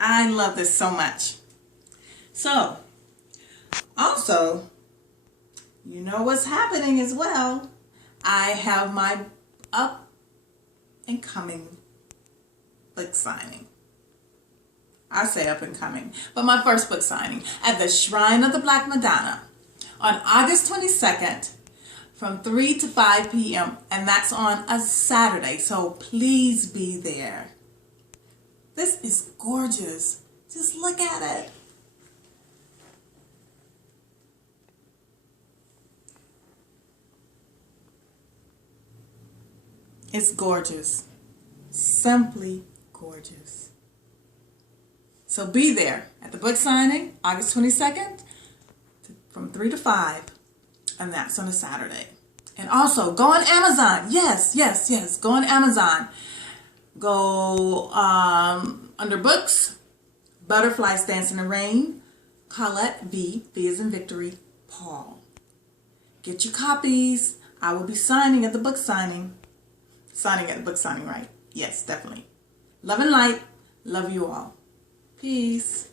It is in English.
I love this so much. So, also, you know what's happening as well. I have my up and coming book signing. I say up and coming, but my first book signing at the Shrine of the Black Madonna on August 22nd from 3 to 5 p.m. and that's on a Saturday, so please be there. This is gorgeous. Just look at it. It's gorgeous. Simply gorgeous. So be there at the book signing, August 22nd, from 3 to 5, and that's on a Saturday. And also, go on Amazon. Yes. Go on Amazon. Go under books, Butterflies Dance in the Rain, Colette V as in Victory, Paul. Get your copies. I will be signing at the book signing. Signing at the book signing, right? Yes, definitely. Love and light. Love you all. Peace.